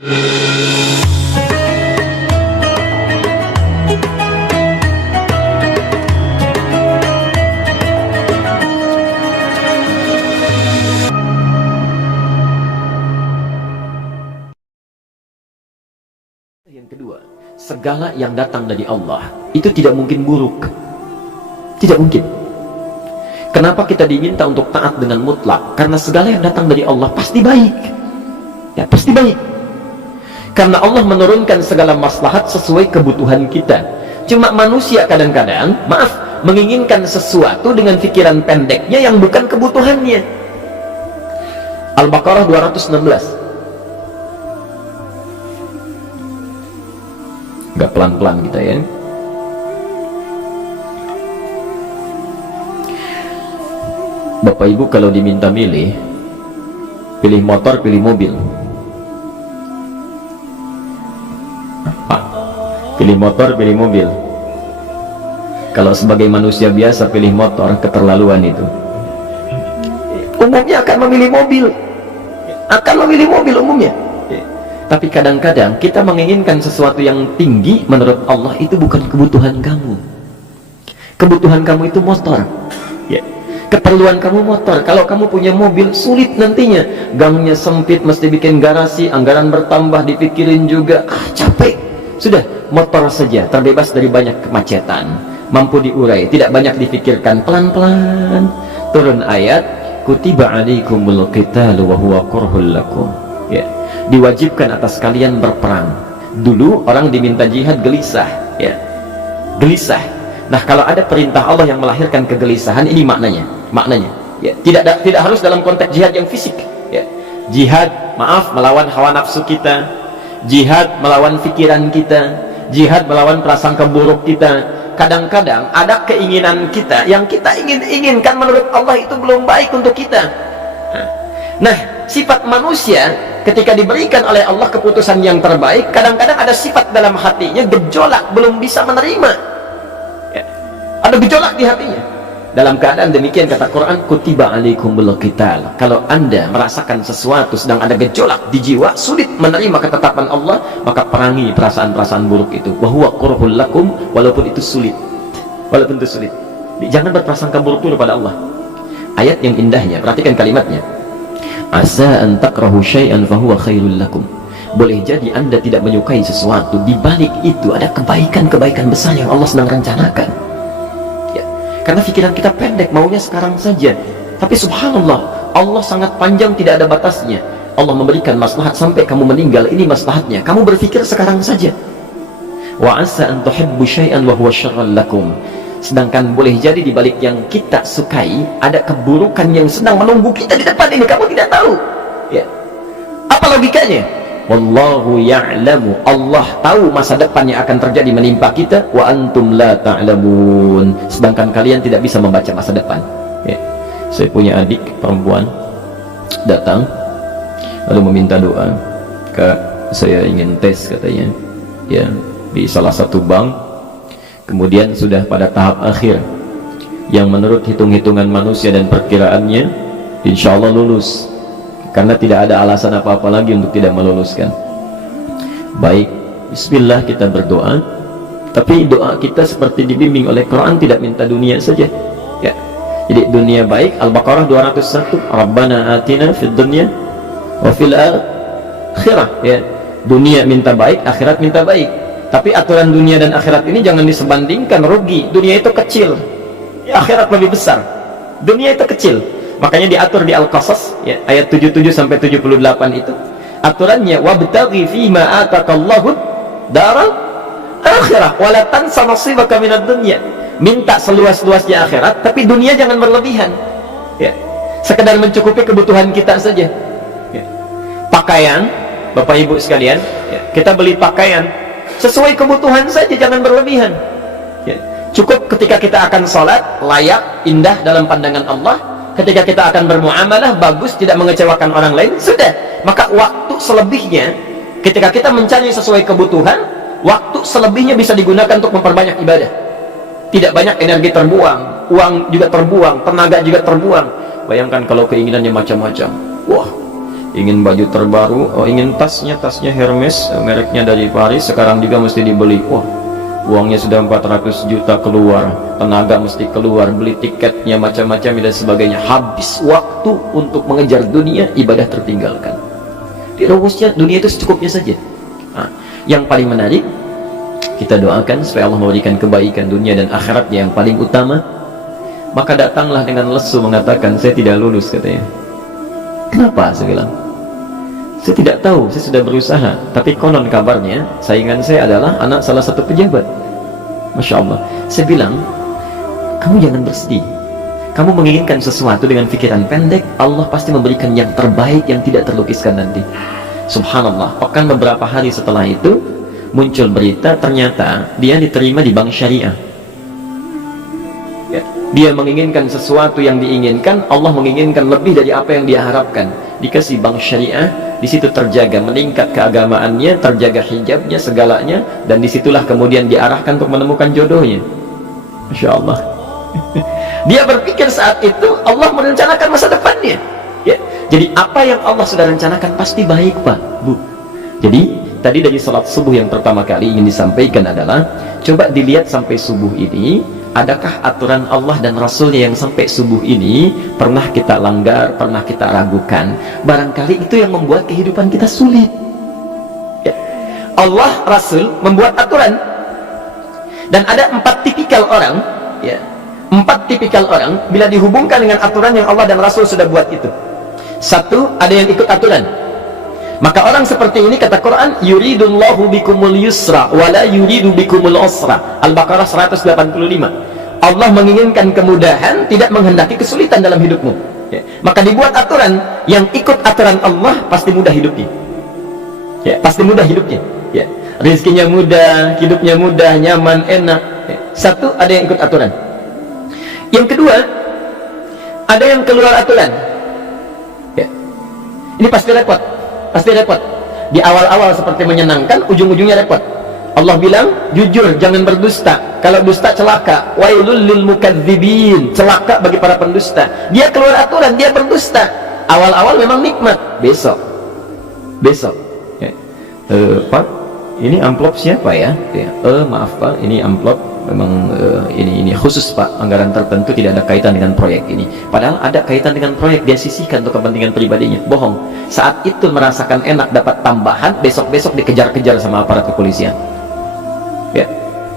Yang kedua, segala yang datang dari Allah itu tidak mungkin buruk. Tidak mungkin. Kenapa kita diminta untuk taat dengan mutlak? Karena segala yang datang dari Allah pasti baik. Ya, pasti baik. Karena Allah menurunkan segala maslahat sesuai kebutuhan kita. Cuma manusia kadang-kadang, menginginkan sesuatu dengan pikiran pendeknya yang bukan kebutuhannya. Al-Baqarah 216. Gak pelan-pelan kita ya. Bapak Ibu kalau diminta milih, pilih motor, pilih mobil. Pak, pilih motor, pilih mobil. Kalau sebagai manusia biasa pilih motor, keterlaluan itu. Umumnya akan memilih mobil. Akan memilih mobil umumnya. Tapi kadang-kadang kita menginginkan sesuatu yang tinggi, menurut Allah itu bukan kebutuhan kamu. Kebutuhan kamu itu motor. Ya. Keperluan kamu motor. Kalau kamu punya mobil, sulit nantinya. Gangnya sempit, mesti bikin garasi, anggaran bertambah, dipikirin juga. Capek. Sudah, motor saja, terbebas dari banyak kemacetan. Mampu diurai, tidak banyak dipikirkan. Pelan-pelan. Turun ayat, kutiba alaikumul qitalu wa huwa kurhul lakum. Ya. Diwajibkan atas kalian berperang. Dulu orang diminta jihad gelisah, ya, gelisah. Nah, kalau ada perintah Allah yang melahirkan kegelisahan, ini maknanya, ya, tidak harus dalam konteks jihad yang fisik, ya. Jihad, melawan hawa nafsu kita, jihad melawan pikiran kita, jihad melawan prasangka buruk kita. Kadang-kadang ada keinginan kita yang kita inginkan menurut Allah itu belum baik untuk kita. Nah, sifat manusia ketika diberikan oleh Allah keputusan yang terbaik, kadang-kadang ada sifat dalam hatinya gejolak, belum bisa menerima, ya. Ada gejolak di hatinya. Dalam keadaan demikian kata Quran, kutiba alaikumul qital. Kalau anda merasakan sesuatu sedang ada gejolak di jiwa, sulit menerima ketetapan Allah, maka perangi perasaan-perasaan buruk itu. Wa huwa kurhul lakum, walaupun itu sulit. Walaupun itu sulit. Jangan berprasangka buruk dulu pada Allah. Ayat yang indahnya, perhatikan kalimatnya. Asa an takrahu syai'an fahuwa khairul lakum. Boleh jadi anda tidak menyukai sesuatu, di balik itu ada kebaikan-kebaikan besar yang Allah sedang rencanakan, ya. Karena pikiran kita pendek, maunya sekarang saja. Tapi subhanallah, Allah sangat panjang, tidak ada batasnya. Allah memberikan maslahat sampai kamu meninggal, ini maslahatnya. Kamu berpikir sekarang saja. Wa asa an tuhibbu syai'an wa huwa syarrul lakum. Sedangkan boleh jadi di balik yang kita sukai ada keburukan yang sedang menunggu kita di depan ini, kamu tidak tahu, ya. Apa logikanya? Wallahu ya'lamu, Allah tahu masa depan yang akan terjadi menimpa kita, wa antum la ta'lamun, sedangkan kalian tidak bisa membaca masa depan, ya. Saya punya adik perempuan datang lalu meminta doa. Kak, saya ingin tes katanya, ya, di salah satu bank. Kemudian sudah pada tahap akhir yang menurut hitung-hitungan manusia dan perkiraannya insya Allah lulus, karena tidak ada alasan apa-apa lagi untuk tidak meluluskan. Baik, bismillah, kita berdoa. Tapi doa kita seperti dibimbing oleh Quran, tidak minta dunia saja, ya. Jadi dunia baik, Al-Baqarah 201, Rabbana atina fid dunya wa fil akhirah, ya. Dunia minta baik, akhirat minta baik. Tapi aturan dunia dan akhirat ini jangan disebandingkan, rugi. Dunia itu kecil, ya, akhirat lebih besar. Dunia itu kecil, makanya diatur di Al-Qasas, ya, ayat 77 sampai 78 itu aturannya, wabtaghi fima atakallahu daral akhirah wala tansa nasibaka minad dunya. Minta seluas-luasnya akhirat, tapi dunia jangan berlebihan, ya. Sekedar mencukupi kebutuhan kita saja, ya. Pakaian, Bapak Ibu sekalian, ya, kita beli pakaian sesuai kebutuhan saja, jangan berlebihan, ya. Cukup ketika kita akan sholat, layak, indah dalam pandangan Allah. Ketika kita akan bermuamalah, bagus, tidak mengecewakan orang lain, sudah. Maka waktu selebihnya, ketika kita mencari sesuai kebutuhan, waktu selebihnya bisa digunakan untuk memperbanyak ibadah. Tidak banyak energi terbuang, uang juga terbuang, tenaga juga terbuang. Bayangkan kalau keinginannya macam-macam. Wah, ingin baju terbaru, oh ingin tasnya Hermes, mereknya dari Paris, sekarang juga mesti dibeli. Wah, uangnya sudah 400 juta keluar, tenaga mesti keluar, beli tiketnya macam-macam dan sebagainya. Habis waktu untuk mengejar dunia, ibadah tertinggalkan. Di rumusnya dunia itu secukupnya saja. Nah, yang paling menarik, kita doakan supaya Allah memberikan kebaikan dunia dan akhiratnya yang paling utama. Maka datanglah dengan lesu mengatakan, saya tidak lulus, katanya. Kenapa? Saya bilang, saya tidak tahu, saya sudah berusaha, tapi konon kabarnya saingan saya adalah anak salah satu pejabat. Masya Allah. Saya bilang, kamu jangan bersedih. Kamu menginginkan sesuatu dengan pikiran pendek, Allah pasti memberikan yang terbaik yang tidak terlukiskan nanti. Subhanallah. Bahkan beberapa hari setelah itu muncul berita, ternyata dia diterima di bank syariah. Dia menginginkan sesuatu yang diinginkan, Allah menginginkan lebih dari apa yang dia harapkan. Dikasih bank syariah, di situ terjaga, meningkat keagamaannya, terjaga hijabnya, segalanya, dan disitulah kemudian diarahkan untuk menemukan jodohnya. Masya Allah. Dia berpikir saat itu Allah merencanakan masa depannya. Ya. Jadi apa yang Allah sudah rencanakan pasti baik, Pak, Bu. Jadi tadi dari salat subuh yang pertama kali ingin disampaikan adalah, coba dilihat sampai subuh ini, adakah aturan Allah dan Rasulnya yang sampai subuh ini pernah kita langgar, pernah kita ragukan? Barangkali itu yang membuat kehidupan kita sulit. Ya. Allah, Rasul membuat aturan, dan ada 4 tipikal orang, ya, 4 tipikal orang bila dihubungkan dengan aturan yang Allah dan Rasul sudah buat itu. Satu, ada yang ikut aturan. Maka orang seperti ini, kata Quran, yuridullahu bikumul yusra wala yuridu bikumul usra. Al-Baqarah 185. Allah menginginkan kemudahan, tidak menghendaki kesulitan dalam hidupmu. Ya. Maka dibuat aturan, yang ikut aturan Allah pasti mudah hidupnya. Ya, pasti mudah hidupnya. Ya. Rizkinya mudah, hidupnya mudah, nyaman, enak. Ya. Satu, ada yang ikut aturan. Yang kedua, ada yang keluar aturan. Ya. Ini pasti repot. Pasti repot. Di awal-awal seperti menyenangkan, ujung-ujungnya repot. Allah bilang, jujur, jangan berdusta. Kalau dusta celaka. Wailul lil mukadzibin. Celaka bagi para pendusta. Dia keluar aturan, dia berdusta. Awal-awal memang nikmat. Besok. Ya. Pak, ini amplop siapa ya? Ya. Maaf Pak, ini amplop memang ini khusus Pak, anggaran tertentu, tidak ada kaitan dengan proyek ini. Padahal ada kaitan dengan proyek, dia sisihkan untuk kepentingan pribadinya. Bohong. Saat itu merasakan enak dapat tambahan, besok-besok dikejar-kejar sama aparat kepolisian. Ya.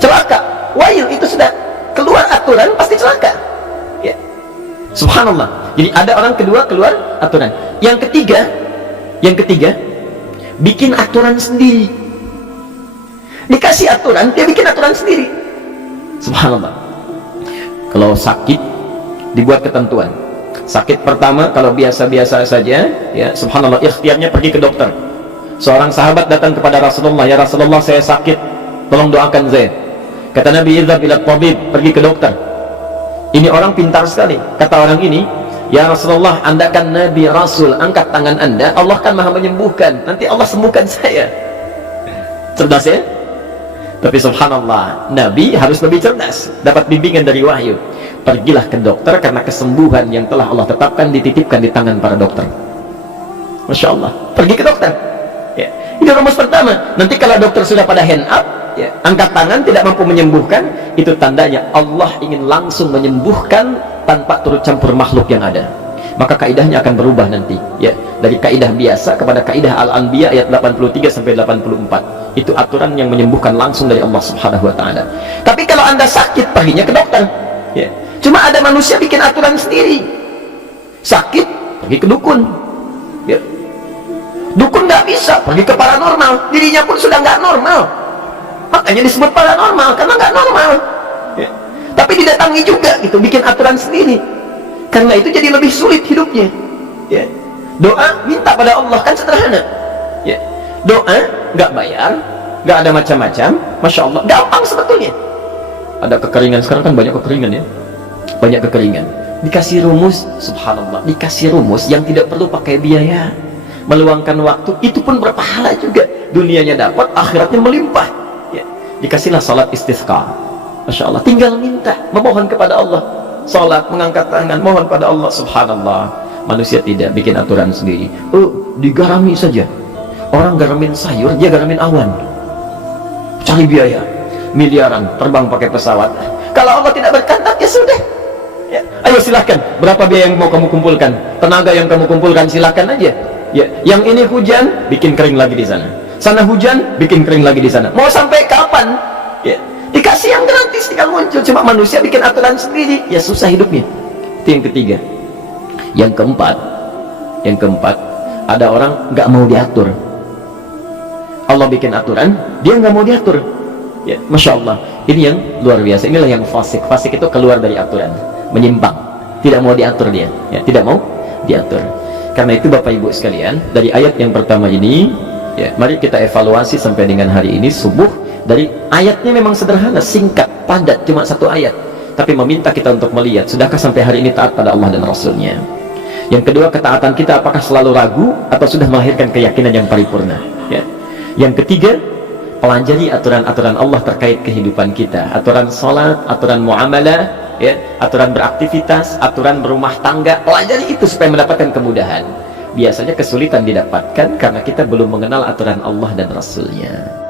Celaka. Wail, itu sudah keluar aturan, pasti celaka. Ya. Subhanallah. Jadi ada orang kedua keluar aturan. Yang ketiga bikin aturan sendiri. Dikasih aturan, dia bikin aturan sendiri. Subhanallah. Kalau sakit, dibuat ketentuan. Sakit pertama kalau biasa-biasa saja, ya, subhanallah, ikhtiarnya pergi ke dokter. Seorang sahabat datang kepada Rasulullah, ya Rasulullah, saya sakit, tolong doakan saya. Kata Nabi, idhab ila tabib, pergi ke dokter. Ini orang pintar sekali. Kata orang ini, ya Rasulullah, Anda kan Nabi Rasul, angkat tangan Anda, Allah kan maha menyembuhkan, nanti Allah sembuhkan saya. Cerdas ya? Tapi subhanallah, Nabi harus lebih cerdas, dapat bimbingan dari wahyu. Pergilah ke dokter, karena kesembuhan yang telah Allah tetapkan dititipkan di tangan para dokter. Masya Allah, pergi ke dokter. Ya. Ini rumus pertama. Nanti kalau dokter sudah pada hand up, ya, angkat tangan, tidak mampu menyembuhkan, itu tandanya Allah ingin langsung menyembuhkan tanpa turut campur makhluk yang ada. Maka kaidahnya akan berubah nanti, ya, dari kaidah biasa kepada kaidah Al-Anbiya ayat 83 sampai 84. Itu aturan yang menyembuhkan langsung dari Allah Subhanahu wa taala. Tapi kalau Anda sakit, perginya ke dokter. Ya. Cuma ada manusia bikin aturan sendiri. Sakit, pergi ke dukun. Ya. Dukun nggak bisa, pergi ke paranormal. Dirinya pun sudah nggak normal. Makanya disebut paranormal, karena nggak normal. Ya. Tapi didatangi juga, gitu, bikin aturan sendiri. Karena itu jadi lebih sulit hidupnya. Ya. Doa, minta pada Allah, kan sederhana. Ya. Doa, nggak bayar, nggak ada macam-macam, Masya Allah, gampang sebetulnya. Ada kekeringan, sekarang kan banyak kekeringan ya, banyak kekeringan. Dikasih rumus, subhanallah, dikasih rumus yang tidak perlu pakai biaya, meluangkan waktu, itu pun berpahala juga. Dunianya dapat, akhiratnya melimpah. Ya. Dikasihlah salat istisqa, Masya Allah, tinggal minta, memohon kepada Allah. Salat, mengangkat tangan, mohon pada Allah, subhanallah. Manusia tidak bikin aturan sendiri. Oh, digarami saja. Orang garamin sayur, dia garamin awan. Cari biaya miliaran, terbang pakai pesawat. Kalau Allah tidak berkehendak, ya sudah. Ya, ayo silahkan. Berapa biaya yang mau kamu kumpulkan? Tenaga yang kamu kumpulkan, silahkan aja. Ya, yang ini hujan, bikin kering lagi di sana. Sana hujan, bikin kering lagi di sana. Mau sampai kapan? Ya, dikasih yang gratis tinggal muncul. Cuma manusia bikin aturan sendiri, ya susah hidupnya. Itu yang ketiga. Yang keempat, ada orang nggak mau diatur. Allah bikin aturan, dia nggak mau diatur. Ya, masya Allah. Ini yang luar biasa. Inilah yang fasik. Fasik itu keluar dari aturan, menyimpang, tidak mau diatur dia. Ya, tidak mau diatur. Karena itu Bapak Ibu sekalian, dari ayat yang pertama ini, ya, mari kita evaluasi sampai dengan hari ini subuh. Dari ayatnya memang sederhana, singkat, padat, cuma satu ayat, tapi meminta kita untuk melihat, sudahkah sampai hari ini taat pada Allah dan Rasulnya. Yang kedua, ketaatan kita apakah selalu ragu atau sudah melahirkan keyakinan yang paripurna, ya. Yang ketiga, pelajari aturan-aturan Allah terkait kehidupan kita, aturan sholat, aturan muamalah, ya, aturan beraktivitas, aturan berumah tangga. Pelajari itu supaya mendapatkan kemudahan. Biasanya kesulitan didapatkan karena kita belum mengenal aturan Allah dan Rasulnya.